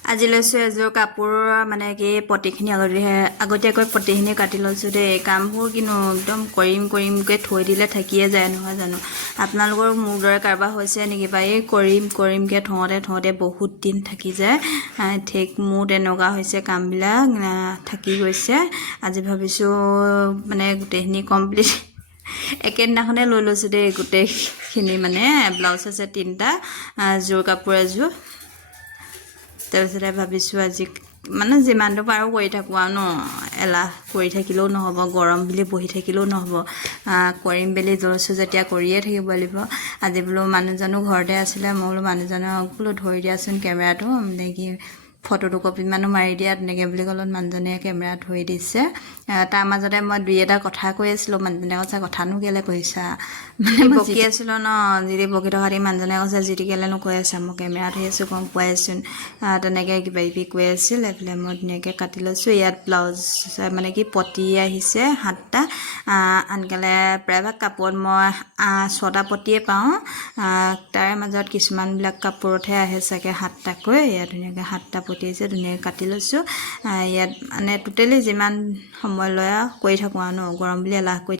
আজি লৈছোঁ এযোৰ কাপোৰ মানে কি পতিখিনি আগতীয়াকৈ পতিখিনি কাটি লৈছোঁ দেই। কামবোৰ কিন্তু একদম কৰিমকৈ থৈ দিলে থাকিয়ে যায় নহয় জানো। আপোনালোকৰ মোৰ দৰে কাৰোবাৰ হৈছে নেকি বা এই কৰিমকৈ থওঁতে বহুত দিন থাকি যায়। ঠিক মোৰ তেনেকুৱা হৈছে, কামবিলাক থাকি গৈছে। আজি ভাবিছোঁ মানে গোটেইখিনি কমপ্লিট একেদিনাখনে লৈ লৈছোঁ দেই। গোটেইখিনি মানে ব্লাউজ আছে 3টা, জোৰ কাপোৰ এযোৰ। তাৰপিছতে ভাবিছোঁ আজি মানে যিমানটো পাৰোঁ কৰি থাকোঁ আৰু ন। এলাহ কৰি থাকিলেও নহ'ব, গৰম বুলি বহি থাকিলেও নহ'ব। কৰিম বুলি লৈছোঁ যেতিয়া কৰিয়ে থাকিব লাগিব। আজি বোলো মানুহজনো ঘৰতে আছিলে, মই বোলো মানুহজনক বোলো ধৰি দিয়াচোন কেমেৰাটো, মানে কি ফটো দুকপিমানো মাৰি দিয়া তেনেকৈ বুলি ক'লত মানুহজনে কেমেৰা ধৰি দিছে। তাৰ মাজতে মই 2-এটা কথা কৈ আছিলোঁ। মানুহজনে কৈছে কথানো কেলৈ কৈছা, মানে বকি আছিলোঁ ন। যিটি বকি থকা দি মানুহজনে কৈছে যিটি কেলৈনো কৈ আছা, মই কেমেৰা ধৰি আছোঁ গম পোৱাইচোন। তেনেকৈ কিবাকিবি কৈ আছিল। এইফালে মই ধুনীয়াকৈ কাটি লৈছোঁ। ইয়াত ব্লাউজ মানে কি পতি আহিছে 7টা। আনকালে প্ৰায়ভাগ কাপোৰত মই 6টা পতিয়ে পাওঁ। তাৰে মাজত কিছুমানবিলাক কাপোৰতহে আহে চাগে 7টাকৈ। ইয়াত ধুনীয়াকৈ 7টা পতি আহিছে, ধুনীয়াকৈ কাটি লৈছোঁ। ইয়াত মানে টোটেলি যিমান সময় লয় আৰু কৰি থাকোঁ আৰু ন। গৰম বুলি এলাহ কৰি